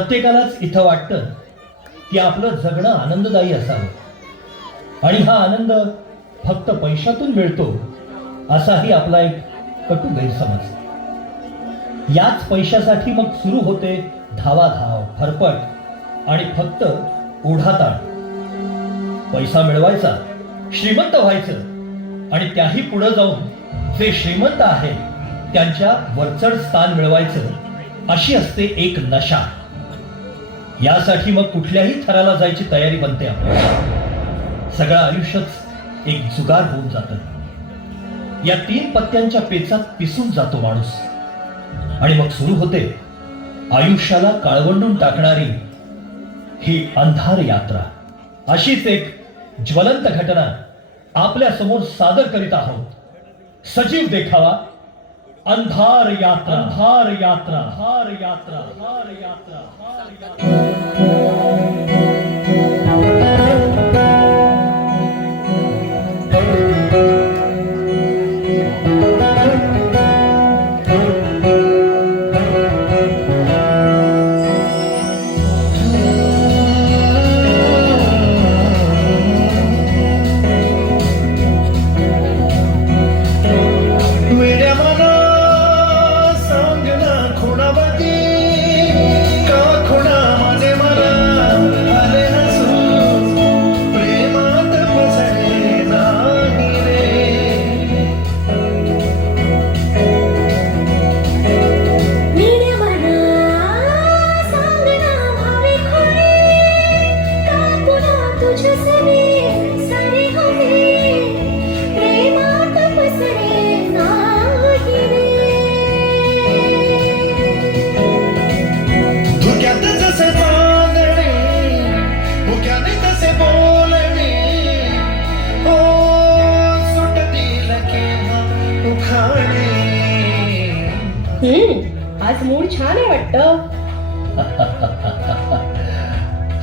प्रत्येकालाच इथं वाटतं की आपलं जगणं आनंददायी असावं आणि हा आनंद फक्त पैशातून मिळतो असाही आपला एक कटू गैरसमज. याच पैशासाठी मग सुरू होते धावाधाव, फरफट आणि फक्त ओढाताण. पैसा मिळवायचा, श्रीमंत व्हायचं आणि त्याही पुढे जाऊन जे श्रीमंत आहे त्यांच्या वरचढ स्थान मिळवायचं अशी असते एक नशा. यासाठी मग कुठल्याही थराला जायची तयारी बनते आपल्याला. सगळं आयुष्यच एक जुगार होऊन जातं. या 3 पत्त्यांच्या पेचात पिसून जातो माणूस आणि मग सुरू होते आयुष्याला काळवंडून टाकणारी ही अंधार यात्रा. अशीच एक ज्वलंत घटना आपल्या समोर सादर करीत आहोत. सजीव देखावा, अंधार यात्रा. अंधार यात्रा. अंधार यात्रा. अंधार यात्रा. आज मूड छान आहे वाटतं.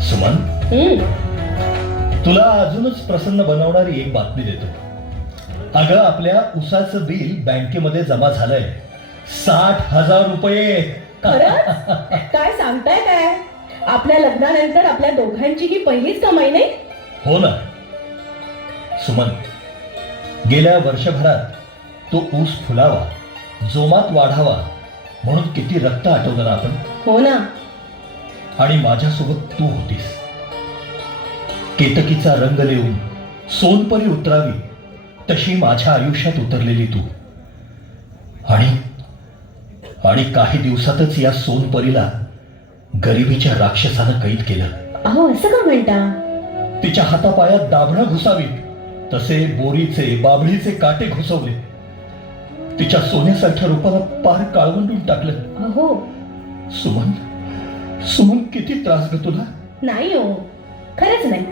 सुमन, तुला अजूनच प्रसन्न बनवणारी एक बातमी देतो. अगं, आपल्या उसाचं बिल बँकेमध्ये जमा झालंय. 60,000 रुपये. खरंच? काय सांगताय काय? आपल्या लग्नानंतर आपल्या दोघांची ही पहिलीच कमाई नाही? हो ना सुमन, गेल्या वर्षभरात तो ऊस फुलावा, जोमात वाढावा म्हणून किती रक्त आटवलं ना आपण. हो ना. आणि माझ्यासोबत तू होतीस. केतकीचा रंग लेऊन सोनपरी उतरावी तशी माझ्या आयुष्यात उतरलेली तू. आणि काही दिवसातच या सोनपरीला गरिबीच्या राक्षसानं कैद केलं. अहो, असं का म्हणता? तिच्या हातापायात दाभणं घुसावीत तसे बोरीचे, बाभळीचे काटे घुसवले. तिच्या सोन्यासारख्या रूपाला पार काळवंडून टाकलं. अहो सुमन, सुमन, किती त्रास ग तुला. नाही हो, खरंच नाही.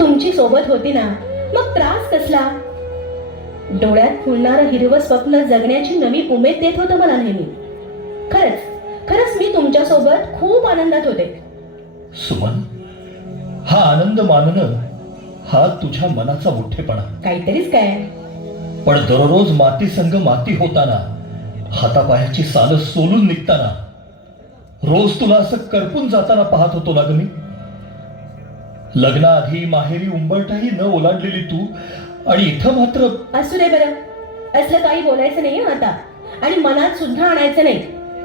तुमची सोबत होती ना, मग त्रास कसला? डोळ्यात फुलणारं हिरवं स्वप्न जगण्याची नवी उमेद देत होतं मला नेहमी. खरंच मी तुमच्या सोबत खूप आनंदात होते. सुमन, हा आनंद मानणं हा तुझ्या मनाचा मोठेपणा. काहीतरीच काय. पण दररोज माती संग माती होताना, हातापायाची साल सोलून निघताना, रोज तुला असं करपून जाताना पाहत होतो ना ग मी. लग्नाआधी माहेरी उंबरठाही न ओलांडलेली तू, आणि इथं मात्र. असू दे बरं, असलं काही बोलायचं नाही आता. आणि मनात सुद्धा आणायचं नाही.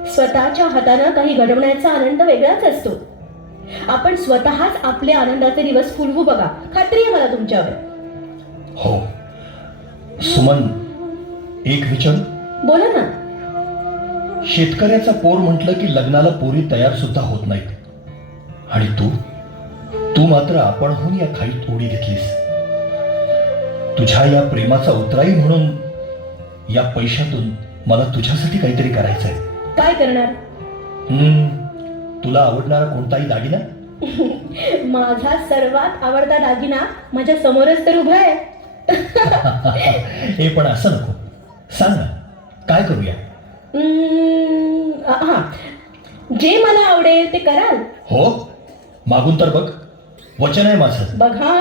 स्वतःच्या हातानं काही घडवण्याचा आनंद वेगळाच असतो. आपण स्वतःच आपले आनंदाचे दिवस फुलवू बघा. खात्री आहे मला तुमच्यावर. हो सुमन, एक विचार. बोला ना. शेतकऱ्याचा पोर म्हटलं की लग्नाला पोरी तयार सुद्धा होत नाहीत. आणि तू मात्र आपणहून या खाईत उडी घेतलीस. तुझ्या या प्रेमाचा उतराई म्हणून या पैशातून मला तुझ्यासाठी काहीतरी करायचंय. काय करणार? तुला आवडणारा कोणताही दागिना. माझा सर्वात आवडता दागिना माझ्या समोरच तर उभा आहे. हे पण असं नको. सांग ना, काय करूया? जे मला आवडेल ते कराल. हो, मागून तर बघ. वचन आहे माझं. बघा,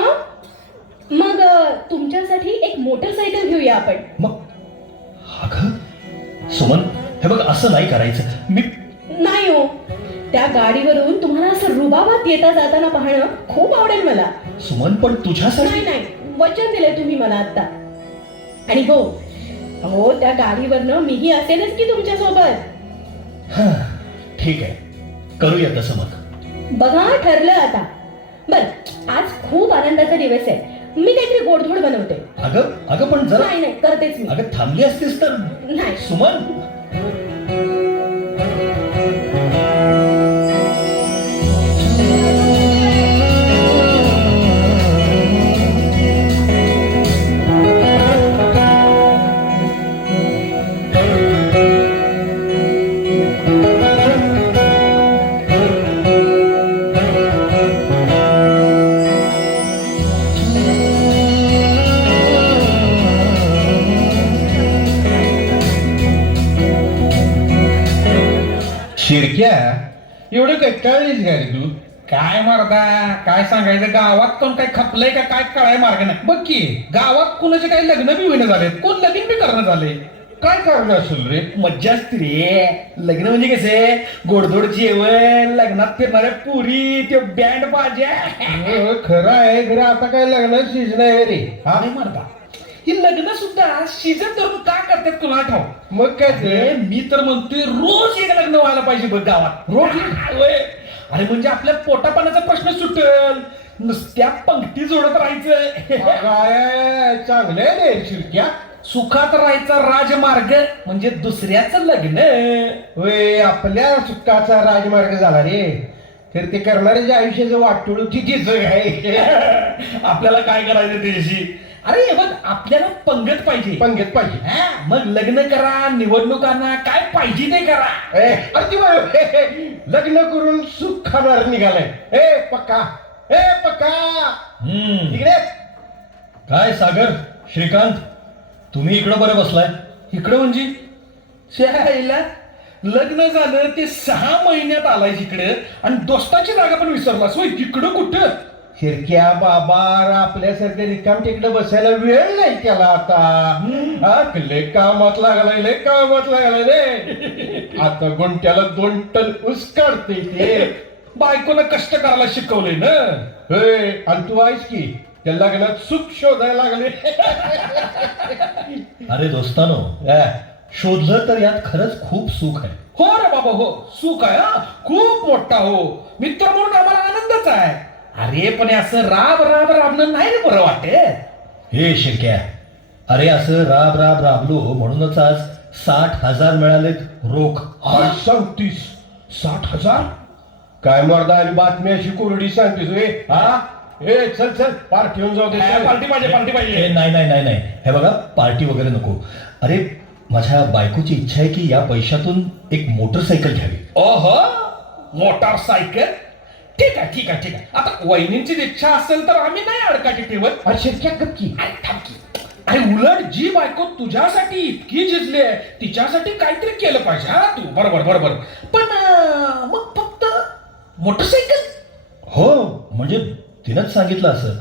मग तुमच्यासाठी एक मोटरसायकल घेऊया आपण. मग अगं सुमन, हे बघ, असं नाही करायचं. मी नाही हो, त्या गाडीवरून तुम्हाला असं रुबाबात येता जाताना पाहणं खूप आवडेल मला. सुमन, पण तुझ्यासाठी नाही नाही, वचन दिलंय तुम्ही मला आता. आणि हो हो, त्या गाडीवरनं मीही असेलच की तुमच्या सोबत. हा, ठीक आहे, करूया तसं मग. बघा, ठरलं आता. बर, आज खूप आनंदाचा दिवस आहे. मी काहीतरी गोडधोड बनवते. अगं अगं पण जरा, नाही नाही, करतेच मी. अगं थांबली असतीस तर. नाही. सुमन, शिरक्या, एवढं कंटाळलीस का रे तू? काय मारदा, काय सांगायचं, गावात कोण काय खपलंय का काय कळाय मार्ग नाही. बघ की, गावात कुणाचे काही लग्न बी होईना झालेत, कोण लगीन बी करणं झाले. काय कारण असेल रे? मज्जा असते रे. लग्न म्हणजे कसे, गोडधोड जेवण, लग्नात फिरणाऱ्या पुरी, ते बँड बाजा. हो, खरं आहे. खरं आता काय लग्नात सीजन आहे रे. हा, नाही मारदा, ही लग्न सुद्धा सीझन धरून का करतात तुला ठाव. मग काय ते? अरे मी तर म्हणतोय रोज एक लग्न व्हायला पाहिजे बघ गावात. रोज? होय. अरे म्हणजे आपल्या पोटापाण्याचा प्रश्न सुटेल, नुसत्या पंक्ती जोडत राहायचं. काय चांगलं आहे रे शिरक्या. सुखात राहायचा राजमार्ग म्हणजे दुसऱ्याचं लग्न. होय, आपल्या सुखाचा राजमार्ग झाला रे. तर ते करणाऱ्याच्या आयुष्याचं वाटोळ तिथेच आहे. आपल्याला काय करायचं त्याच्याशी. अरे हे बघ, आपल्याला पंगत पाहिजे. पंगत पाहिजे. हा, मग लग्न करा, निवडणुकांना काय पाहिजे ते करा. अरे लग्न करून सुख खाणार निघालाय. ए पक्का, ए पक्का, इकडे. काय सागर, श्रीकांत, तुम्ही इकडं बरं बसलाय? इकडं म्हणजे शाळेला लग्न झालं ते 6 महिन्यात आलाय इकडे, आणि दोस्ताची जागा पण विसरलास. होय, तिकडं कुठं? शिरक्या बाबा, आपल्यासारख्या रिकाम तिकडे बसायला वेळ नाही त्याला आता. हा, लय कामात लागलाय, लय कामात लागलाय रे. आता गुंट्याला 2 टन ऊस काढते ते. बायकोनं कष्ट करायला शिकवलंय ना. होय, आणि तू आहेस की त्या लग्नात सुख शोधायला लागले. अरे दोस्तानो, शोधलं तर यात खरंच खूप सुख आहे. हो रे बाबा, हो, सुख आहे हा, खूप मोठा. हो, मित्र म्हणून आम्हाला आनंदच आहे. अरे पण असं राब राब राबणं नाही रे बरं वाटत. हे शिरक्या, अरे असं राब राब राबलो म्हणूनच आज 60,000 मिळालेत रोख. काय सांगतीस? 60,000? काय मर्दा, आणि बातमी अशी कोरडी सांगतेस रे. हा, ए चल चल, पार्टी होऊन जाऊ दे. पार्टी पाहिजे, पार्टी हे पाहिजे. नाही नाही नाही नाही, हे बघा, पार्टी वगैरे नको. अरे माझ्या बायकोची इच्छा आहे की या पैशातून एक मोटरसायकल घ्यावी. ओहो, मोटारसायकल. ठीक आहे, ठीक आहे, ठीक आहे. आता वहिनींची इच्छा असेल तर आम्ही नाही अडकाची ठेवत. अरे शिरक्या गप्पी. अरे थांब की. अरे उलट जी बायको तुझ्यासाठी इतकी झिजली आहे, तिच्यासाठी काहीतरी केलं पाहिजे. हा तू, बरोबर बरोबर. पण मग फक्त मोटरसायकल? हो, म्हणजे तिनंच सांगितलं असं.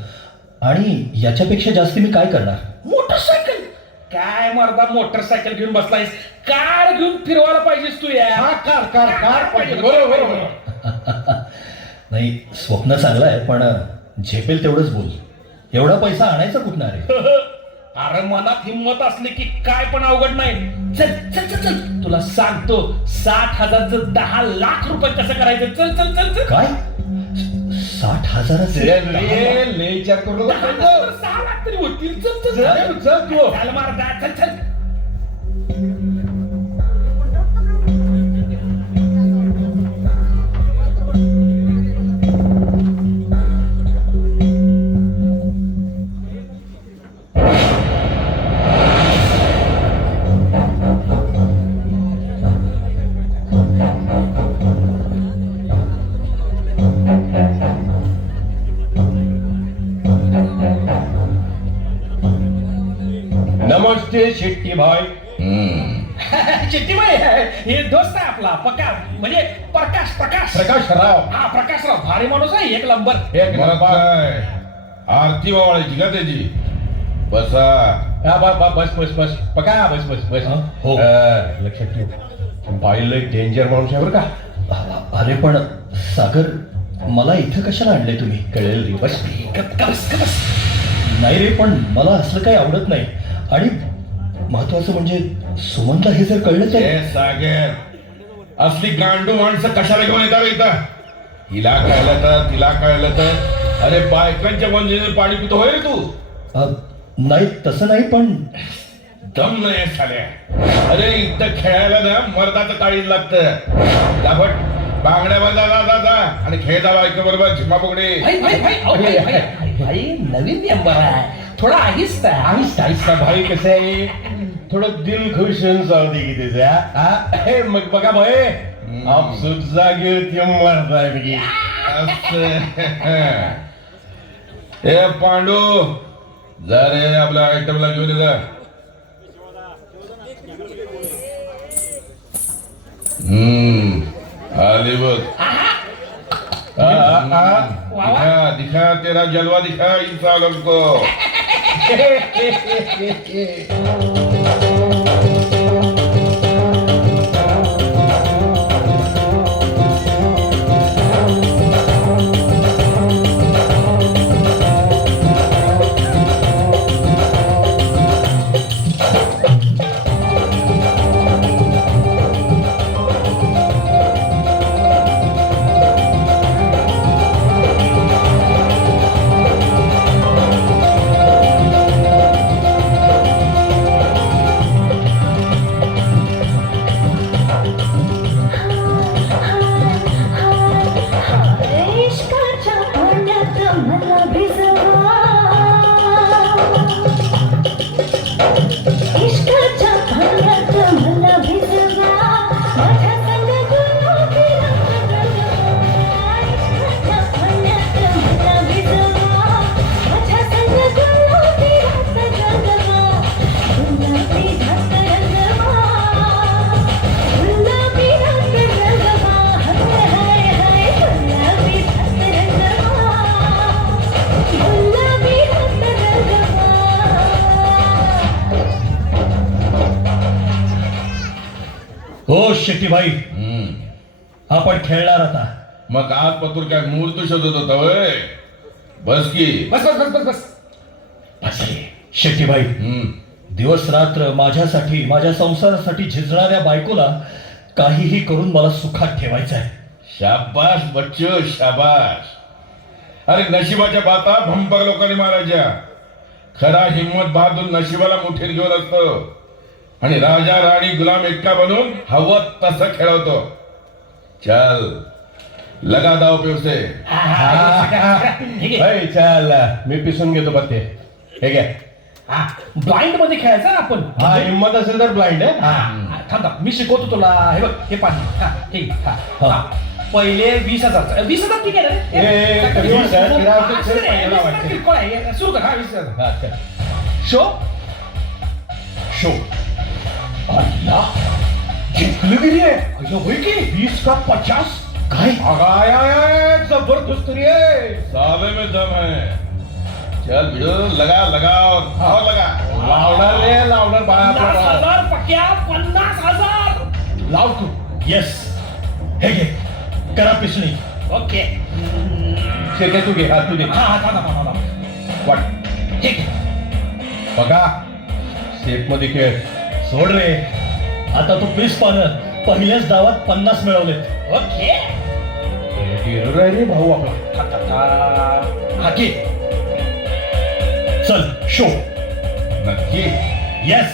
आणि याच्यापेक्षा जास्ती मी काय करणार? मोटरसायकल? काय मर्दा, मोटरसायकल घेऊन बसलायस? कार घेऊन फिरवायला पाहिजेस तू यार. हा, कार पाहिजे. बरोबर बरोबर. नाही, स्वप्न चांगलं आहे, पण झेपेल तेवढंच बोल. एवढा पैसा आणायचा कुठं रे? अरे मनात हिंमत असली की काय पण अवघड नाही. चल चल चल चल, तुला सांगतो 60,000चं 10 लाख रुपये कसं करायचं. चल चल चल चल. काय? 60,000? लय विचार करू 6 लाख तरी होतील. चल चल चल चल तू. चल मारदा, चल चल. नमस्ते शेट्टी भाई. शेट्टीबाई, हे दोस्त आहे आपला पक्का, म्हणजे प्रकाश. प्रकाश प्रकाशराव. हा, प्रकाशराव भारी माणूस आहे, एक नंबर. एक नंबर. आरती वावळायची का त्याची? बसा. बस बस बस पका, बस बस बस. हो. लक्षात ठेव, पाहिलं डेंजर माणूस आहे बरं का. अरे पण सागर, मला इथं कशाला आणले तुम्ही? कळेल रे बस. कबस. नाही रे, पण मला असलं काही आवडत नाही. आणि महत्वाचं म्हणजे सुमनला हे जर कळलं तर. ए सागर, असली गांडू माणसं कशाला घेऊन येतात रे इथं? हिला कळलं तर तिला कळलं तर, अरे बायकांच्या वंजीने पाणी पितो होय रे तू? नाही तसं नाही, पण दम नाही झाल्या. अरे इथं खेळायला ना मर्दाचं काळीज लागतं. दाबट बांगड्या बांधा जा आणि खेळ जा बायका बरोबर झिम्माफुगडी. भाई नवीन मेंबर आहे, थोडा आहिस्ता आहिस्ता भाई कसं आहे, थोडं दिल खुश होऊन जाऊ दे की त्याच्या. हे मग बघा भाई, आपसूक जागी होती मरताय की. ए पांडू, जा रे आपल्या आयटमला घेऊन ये जा. आली बघ. दिखा तेरा जलवा दिखा इन सालों को. इश्काच्या पाण्यात मला भिजवा, इश्काच्या पाण्यात मला भिजवा, माझ्या संग गुलाबी रंग रंगवा. इश्काच्या पाण्यात मला भिजवा, माझ्या संग गुलाबी रंग रंगवा, गुलाबी रंग रंगवा, गुलाबी रंग रंगवा. हाय हाय गुलाबी रंग रंगवा, गुलाबी रंग रंगवा. हो शेट्टीबाई, आपण खेळणार आता. मग आज पतूर काय मुहूर्त शोधत होता वय? बस की. बस शेट्टीबाई, दिवस रात्र माझ्यासाठी, माझ्या संसारासाठी झिजणाऱ्या बायकोला काहीही करून मला सुखात ठेवायचं आहे. शाबास बच्चो शाबास. अरे नशिबाच्या बाता भंपर लोकांनी मारायच्या. खरा हिम्मत बहादूर नशिबाला मुठीत घेऊन असतो आणि राजा राणी गुलाम एकटा बनून हवं तसं खेळवतो. चल लगा दाव पेवसे. भाई चल, मी पिसून घेतो पत्ते. हे घ्या. ब्लाइंड मध्ये खेळायचं ना आपण. हा हिंमत असेल तर ब्लाइंड आहे. थांब मी शिकवतो तुला. हे बघ हे पाणी. ठीक. पहिले 20,000. 20,000 ठीक आहे ना? सुरू कर. 20,000 शो शो. जिंकली गिरी आहे. अयो होय की 20 का 50. काय? आगाय जबरदस्त रे आहे. साले में दम है. चल भिडो लगा लगाओ और लगा. लावणार रे लावणार बाळा. 50,000 पक्या. 50,000 लाव तू. येस, हे घे, करा पिसणी. ओके. शेके तू घे. हा तू दे. हा. वाट ठीक. बघा सेफ मध्ये खेळ. सोड रे, आता तू पिस पानं. पहिल्याच डावात 50 मिळवलेत. ओके. हिरो आहे रे भाऊ आपला. हा की. चल शो. नक्की. येस.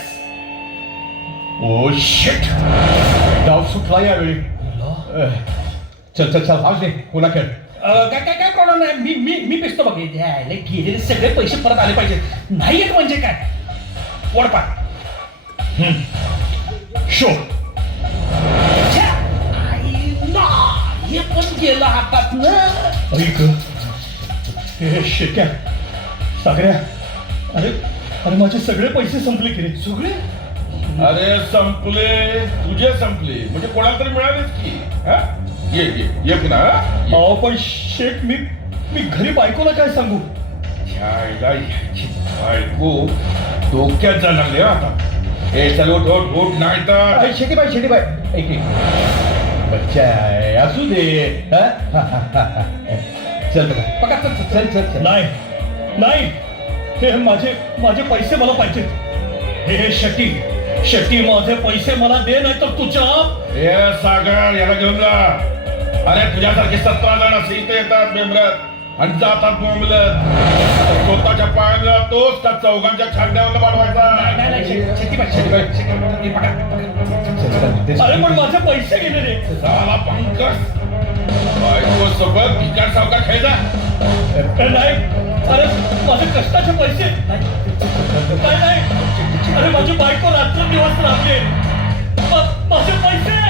ओ शिट, डाव सुटला यावेळी. चल चल चल आज दे पुन्हा खेळ. काय प्रॉब्लेम नाही. मी पिसतो बघ. गेलेले सगळे पैसे परत आले पाहिजे. नाही येत म्हणजे काय? वडपाट. शो. हे पण गेलं हातात ना. ऐक, हे शेक्या, सागऱ्या, अरे अरे माझे सगळे पैसे संपले की रे. सगळे अरे संपले. तुझे संपले म्हणजे कोणाला तरी मिळालेच की. हा? ये पुन्हा. अहो पण शेठ, मी घरी बायकोला काय सांगू? बायको डोक्यात जाणार नाही आता. ए चल उठ उठ उठ नाही तर. शेटी बाय ऐक बच्चा आहे असू दे हा? चल बघा बघा चल, चल, चल. चल चल चल नाही नाही, हे माझे पैसे मला पाहिजेत. हे शेट्टी माझे पैसे मला दे, नाही तर तुझ्या ए सागर, याला घेऊन जा. अरे तुझ्यासारखे 17 जण असे इथे येतात बेंबलत आणि जातात बोंबलत. स्वतःच्या पायाने जातोस त्या चौघांच्या खांद्यावर नाही, पाडवायचा. नाही, शेती बघा. अरे पण माझे पैसे गेले रे. झाला पंकज, बायको सोबत भिकार सावकार खेळजा. नाही, अरे माझे कष्टाचे पैसे नाही. अरे माझी बायको रात्रंदिवस राबते. माझे पैसे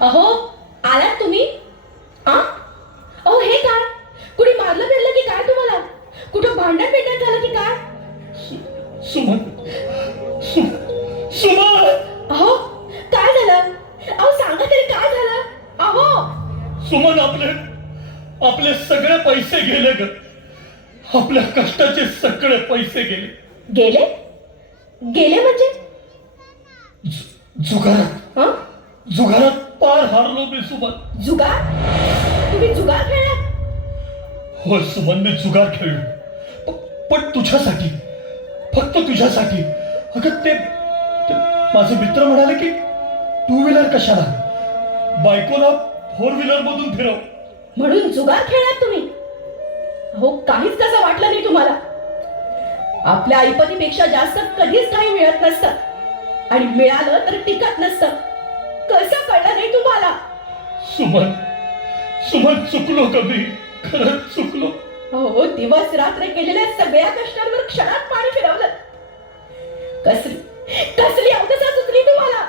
अहो, आलात तुम्ही? अहो, हे काय? कुणी मारलं फिरलं की काय तुम्हाला? कुठं भांडण बिंडण झालं की काय? सुमन, सुमन, अहो, काय झालं? अहो, सांगा तरी काय झालं? अहो, सुमन, आपले सगळे पैसे गेले ग. आपल्या कष्टाचे सगळे पैसे गेले. गेले? गेले म्हणजे? जुगारात हं? जुगारात पार हारलो मी सुमन. जुगार? तुम्ही जुगार खेळलात? हो सुमन, मी जुगार खेळलो. पण तुझ्यासाठी, फक्त तुझ्यासाठी. अगं ते माझे मित्र म्हणाले की 2 व्हीलर कशाला, बायकोला 4 व्हीलर मधून फिरव. म्हणून जुगार खेळलात तुम्ही? हो, काहीच कसं वाटलं नाही तुम्हाला? आपल्या ऐपतीपेक्षा जास्त कधीच काही मिळत नसतं, आणि मिळालं तर टिकत नसतं. कसं कळलं नाही तुम्हाला? सुमन, चुकलो कमी, खरंच चुकलो. हो, दिवस रात्र केलेल्या सगळ्या कष्टांवर क्षणात पाणी फिरवलं. कसली अवदसा सुचली तुम्हाला?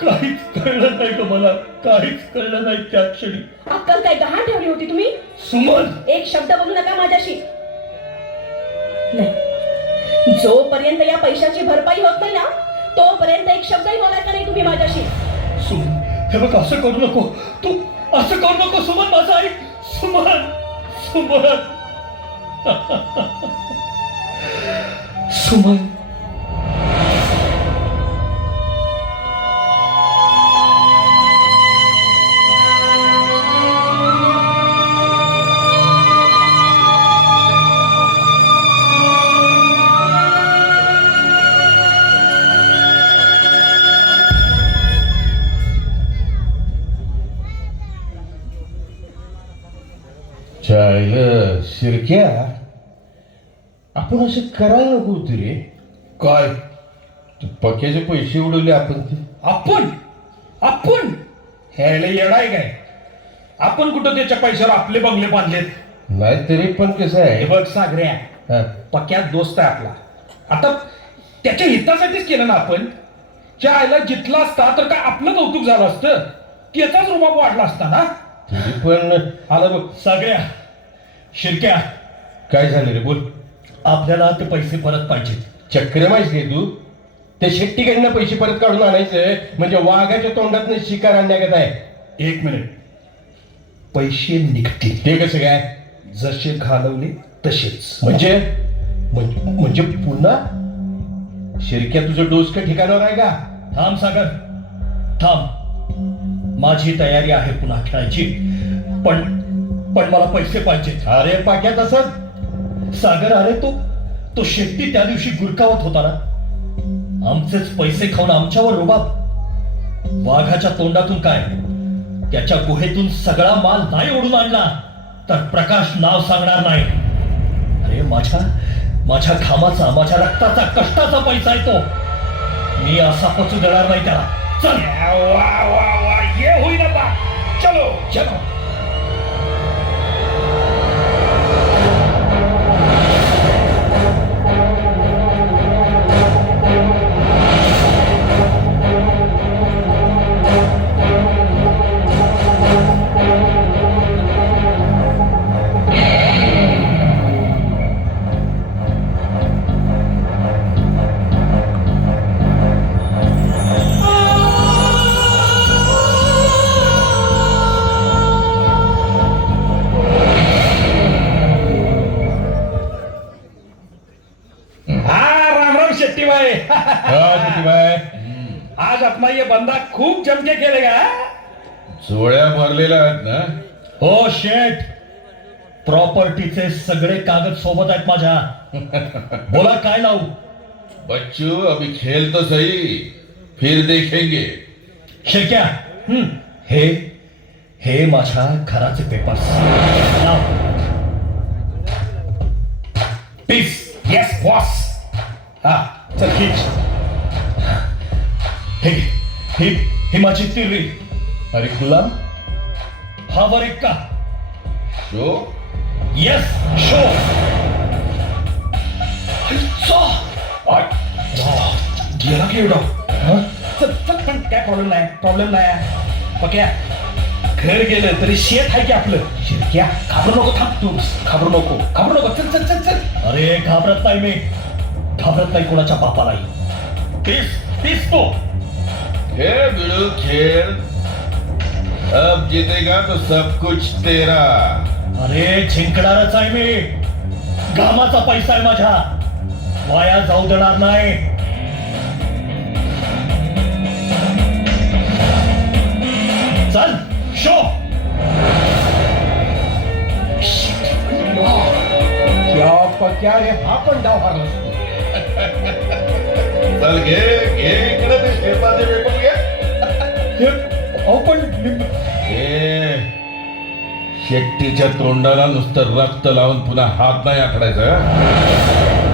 काहीच कळलं नाही ग मला, काहीच कळलं नाही त्या क्षणी. अक्कल काय गहाण ठेवली होती तुम्ही? सुमन, एक शब्द बोलू नका माझ्याशी. नाही, जोपर्यंत या पैशाची भरपाई होत नाही ना, तोपर्यंत एक शब्दही बोलायचा नाही तुम्ही माझ्याशी. सुमन, हे बघ, असं करू नको. तू असं करू नको सुमन, माझं ऐक. सुमन, सुमन. शिरक्या, आपण असं करायला नको होतं रे. काय ते पक्याचे पैसे उडवले आपण ते. आपण ह्याला येडाय काय? आपण कुठं त्याच्या पैशावर आपले बंगले बांधलेत? नाही तरी पण कसं हे आहे, बघ सागऱ्या, हा, पक्यात दोस्त आहे आपला. आता त्याच्या हितासाठीच केलं ना आपण. त्या आईला जितला असता तर काय आपलं कौतुक झालं असतं, त्याचाच रुबाब वाढला असता ना. तरी पण आलं बघ. सगळ्या शिरक्या, काय झालं रे, बोल. आपल्याला ते पैसे परत पाहिजेत. चक्र माहिती आहे तू? त्या शेट्टीकडनं पैसे परत काढून आणायचं म्हणजे वाघाच्या तोंडातनं शिकार आणण्यागत आहे. 1 मिनिट. पैसे निघतील ते कसं काय? जसे घालवले तसेच. म्हणजे म्हणजे पुन्हा शिरक्या, तुझं डोसकं ठिकाणावर आहे का? थांब सागर, थांब. माझी तयारी आहे पुन्हा खेळायची, पण मला पैसे पाहिजेत. अरे पाक्यात असं सागर, अरे तो शेट्टी त्या दिवशी गुरकावत होता ना, आमचेच पैसे खाऊन आमच्यावर रुबाब. वाघाच्या तोंडातून काय, त्याच्या गुहेतून सगळा माल नाही ओढून आणला तर प्रकाश नाव सांगणार नाही. अरे माझ्या घामाचा, माझ्या रक्ताचा, कष्टाचा पैसा आहे तो. मी असा पचू देणार नाही त्याला. चल. वा वा वा, ये होई ना बा. चलो चलो. आज अपना ये बंदा खूप जमके खेळेगा. जोड्या भरलेल्या आहेत ना. हो शेठ, प्रॉपर्टीचे सगळे कागद सोबत आहेत माझ्या. बोला काय लावू? बच्चू अभी खेल तो सही, फिर देखेंगे. शेक्या, हे हे माझ्या घराचे पेपर्स. पीस. Yes boss. हा चल खीच. हे हे हे माझी तिरी. अरे गुलाम, हा वर एक का? Show yes show. गेला की एवढा. हं? चल चल पण काय प्रॉब्लेम नाही पक्या. घर गेलं तरी शेत आहे की आपलं. शिरक्या घाबरू नको. थांब तू. घाबरू नको. चल चल चल चल. अरे घाबरत नाही मी. घाबरत नाही कोणाच्या बापालाही. तीस तीस तो. खेल बिड़ू खेल. अब जीतेगा तो सब कुछ तेरा. अरे जिंकणारच आहे मी. घामाचा पैसा आहे माझ्या. वाया जाऊ देणार नाही. चल शो. क्या रे, हा पण डाव हारला. चल घे इकडे ते शेताचे पेपर घे. हे अहो पण ए, शेट्टीच्या तोंडाला नुसतं रक्त लावून पुन्हा हात नाही आखडायचा.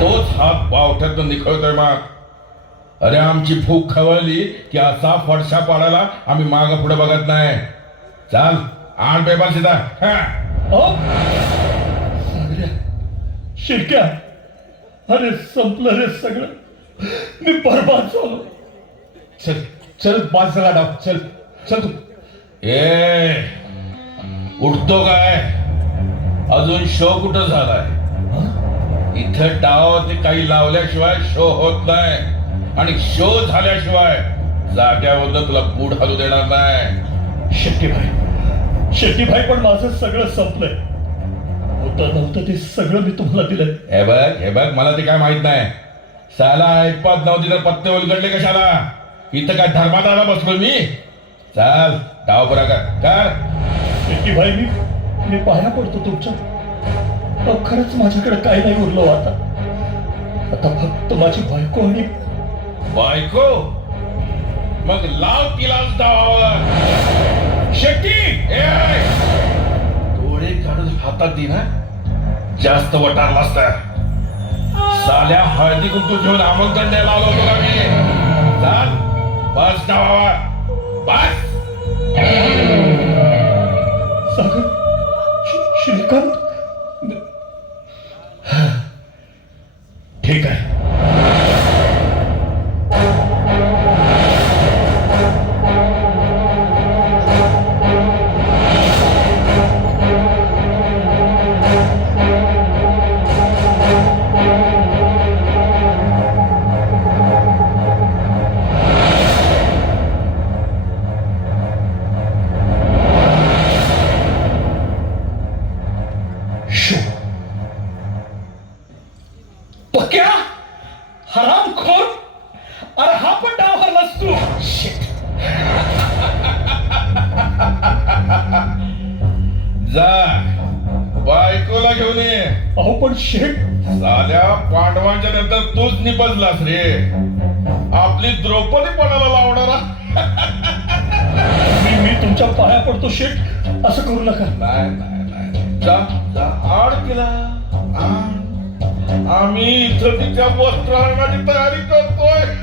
तोच हात बावठ्यातून निखळतोय मग. अरे आमची भूक खवळली की असा फडशा पाडायला आम्ही माग पुढे बघत नाही. चाल आण पेपर सीधा. अहो, शिरक्या, अरे संपलं रे सगळं. मी बरबाद झालो. चल चल, पाच झाला डाव. चल चल तू. ए उठतो काय? अजून शो कुठं झालाय? इथं डाव ते काही लावल्याशिवाय शो होत नाही. आणि शो झाल्याशिवाय जाग्यावर तुला बूट हलू देणार नाही. शेट्टीभाई पण माझं सगळं संपलंय. होतं नव्हतं ते सगळं मी तुम्हाला दिलंय. हे बघ मला ते काय माहित नाही. साला ऐकपात नव्हती तर पत्ते उलगडले कशाला? इथं काय धर्मादाला बसलो मी? चाल डाव बरा कर. शेट्टीभाई, मी पाया पडतो तुमच्या. अहो, खरंच माझ्याकडे काही नाही उरलो आता. आता फक्त माझी बायको आणि बायको. मग लाव तिलाच डावावर. शेट्टी. डोळे काढून हातात दे ना. जास्त वटारलास तर साल्या हळदी कुंकू घेऊन आमंत्रण द्यायला आलो होतो का मी? चाल बस डावावर बस. सागर, श्रीकांत. ठीक आहे. पक्या हरामखोर. अरे हा पण डाव हरलास तू. जा बायकोला घेऊन ये. अहो पण शेठ, साल्या पांडवांच्या नंतर तूच निपजलास रे. आपली द्रौपदी पणाला लावणारा. मी तुमच्या पाया पडतो शेठ. असं करू नका. नाही जा जा आड केला. आम्ही इथं तिच्या वस्त्रहरणाची तयारी करतोय.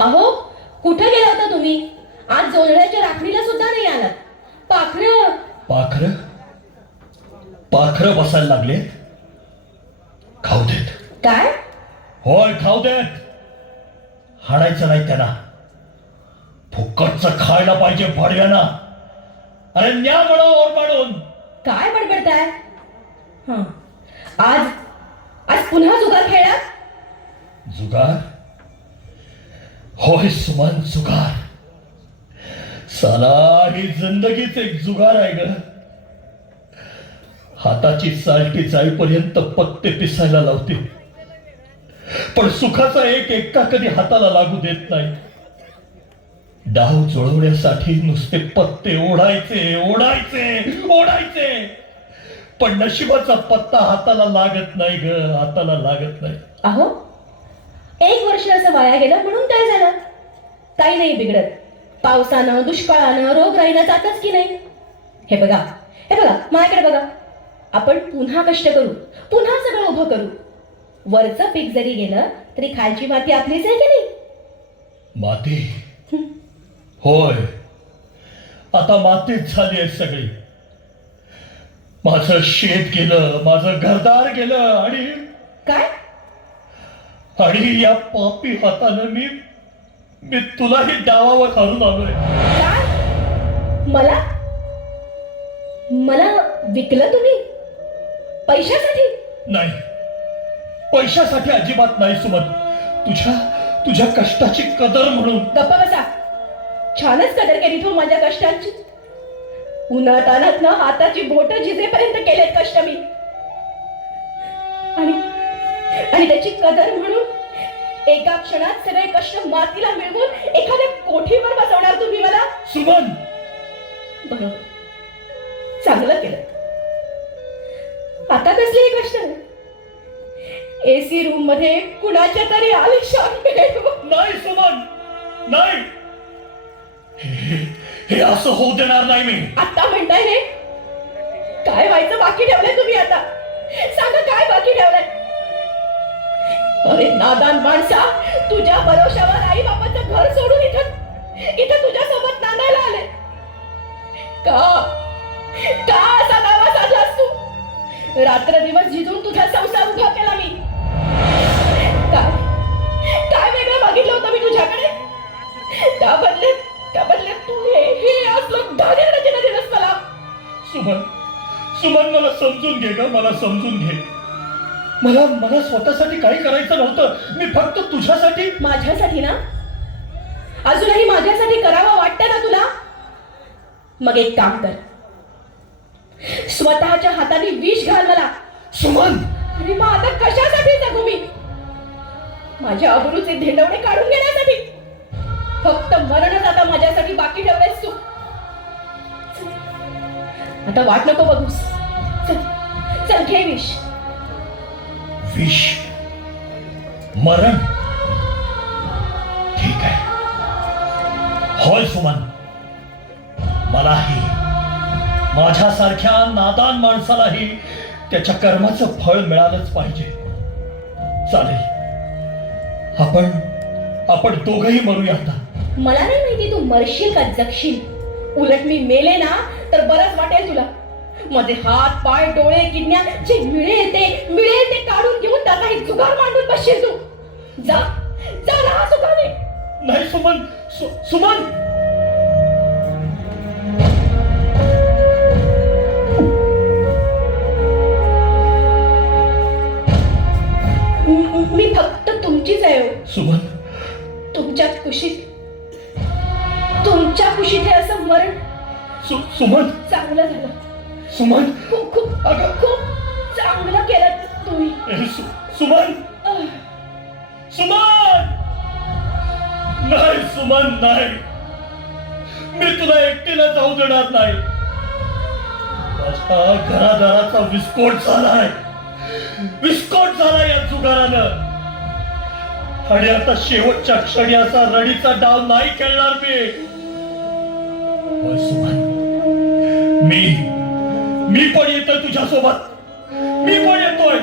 अहो, कुठे गेला होता तुम्ही? आज जोडण्याच्या राखणीला सुद्धा नाही आलात. पाखरं. पाखरं बसायला लागले. खाऊ देत. काय? होय खाऊ देत. हाणायचं नाही त्यांना. फुकटचं खायला पाहिजे भाडव्याना. अरे न्या म्हणून ओर पाडून काय बडबडताय? हं. आज आज पुन्हा जुगार खेळला? जुगार? होय सुमन, जुगार. साला ही जिंदगीच एक जुगार आहे ग. हाताची चालटी जाईपर्यंत पत्ते पिसायला लावते, पण सुखाचा एक एक्का कधी हाताला लागू देत नाही. डाव जुळवण्यासाठी नुसते पत्ते ओढायचे ओढायचे ओढायचे, पण नशिबाचा पत्ता हाताला लागत नाही ग, हाताला लागत नाही. अहो, 1 वर्ष असं वाया गेलं म्हणून काय झालं? काही नाही बिघडत. पावसानं, दुष्काळानं, रोगराईनं जातच की नाही. हे बघा, हे बघा, माझ्याकडे बघा. आपण पुन्हा कष्ट करू, पुन्हा सगळं उभं करू. वरचं पीक जरी गेलं तरी खालची माती आपलीच आहे की नाही? माती? होय, आता मातीच झाली आहे सगळी. माझं शेत गेलं, माझं घरदार गेलं, काय? आणि या पापी हातानं मी तुलाही डावावर हारून आलोय. काय? मला मला विकलं तुम्ही? पैशासाठी? नाही, पैशासाठी अजिबात नाही सुमन. तुझ्या कष्टाची कदर म्हणून. गप्प बसा. छानच कदर केली तू माझ्या कष्टांची. उन्हातानात ना हाताची बोट जिजेपर्यंत केलेत कष्ट मी. आणि त्याची कदर म्हणून एका क्षणात सगळे कष्ट मातीला मिळवून एखाद्या कोठीवर बसवणार तुम्ही मला? सुमन, बरोबर, चांगलं केलं. आता कसली कष्ट? एसी रूम मध्ये कुणाच्या तरी आलिशान बेडवर. नाही सुमन, नाही. हे असं होऊ देणार नाही मी. आता म्हणताय हे? काय व्हायचं बाकी ठेवलंय तुम्ही आता? सांगा, काय बाकी ठेवलंय? अरे नादान माणसा, तुझ्या भरोशावर आई बापाचं घर सोडून इथं तुझ्या सोबत नांदायला आले. का असा दावा साधलास तू? रात्र दिवस झिजून तुझा संसार उभा केला मी. काय वेगळं मागितलं होतं मी तुझ्याकडे? त्या बदल्यात तू हे असलं धान्य रचना दिलंस मला. सुमन, मला समजून घे ग, मला समजून घे. मला स्वतःसाठी काही करायचं नव्हतं. मी फक्त तुझ्यासाठी. माझ्यासाठी ना? अजूनही माझ्यासाठी करावं वाटतं ना तुला? मग एक काम कर, स्वतःच्या हाताने विष घाल मला. सुमन, अरे मग आता कशासाठी जगू मी? माझ्या अब्रूचे धेंडवणे काढून घेण्यासाठी? फक्त मरणच आता माझ्यासाठी बाकी ठेवलंयस तू. आता वाट नको बघूस. चल घे विष. विष? मरण? ठीक आहे. होय सुमन, मलाही, माझ्यासारख्या नादान माणसालाही त्याच्या कर्माचं फळ मिळालंच पाहिजे. चालेल, आपण दोघंही मरूया आता. मला नाही माहिती तू मरशील का जगशील. उलट मी मेले ना तर बरंच वाटेल तुला. मध्ये हात पाय डोळे किडण्या जे मिळेल ते काढून घेऊन त्याचा एक जुगार मांडून बसशील तू. जा राहा सुखाने. नाही सुमन, सुमन. मी फक्त तुमचीच आहे हो. सुमन, तुमच्या कुशीत हे असं मरण सुमन, चांगलं झालं. सुमन, खूप चांगलं केलं तुम्ही. सुमन, सुमन. नाही सुमन, नाही. मी तुला एकटीला जाऊ देणार नाही. माझ्या घरादाराचा विस्फोट झालाय या जुगारानं. आणि आता शेवटच्या क्षणी असा रडीचा डाव नाही खेळणार मी. होय सुमन, मी पण येतोय तुझ्यासोबत. मी पण येतोय.